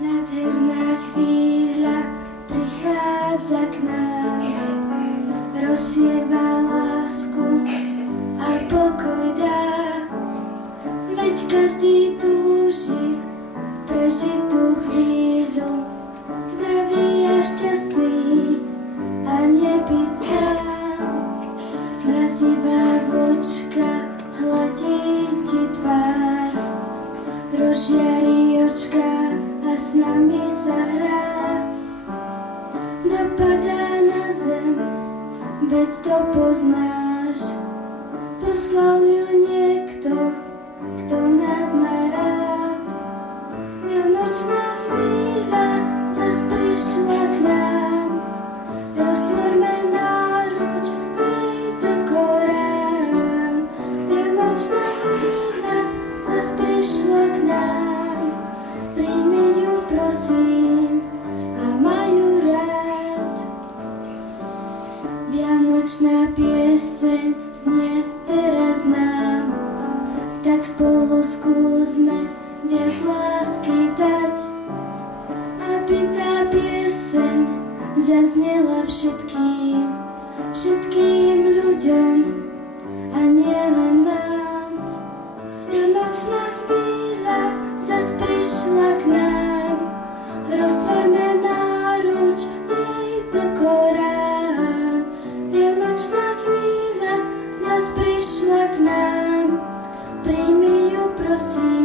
Nádherná chvíľa prichádza k nám, rozsieva lásku a pokoj dá. Veď každý túži prežiť tú chvíľu, zdravý a šťastný a nebyť sám. Mrazivá vločka hladí ti tvár, rozžiarí očka a s nami sa hrá. Dopadá na zem, veď to poznáš, poslal ju niekto, kto nás má rád. Vianočná chvíľa zas prišla k nám, roztvorme náruč jej do korán. Vianočná chvíľa zas prišla k nám, príjmi ju prosím a maj ju rád. Vianočná pieseň znie teraz nám, tak spolu skúsme viac lásky dať, aby tá pieseň zaznela všetkým ľuďom a nie len nám. Vianočná chvíľa zas prišla k nám, roztvorme náruč jej do korán. Vianočná chvíľa zas prišla k nám, príjmi ju prosím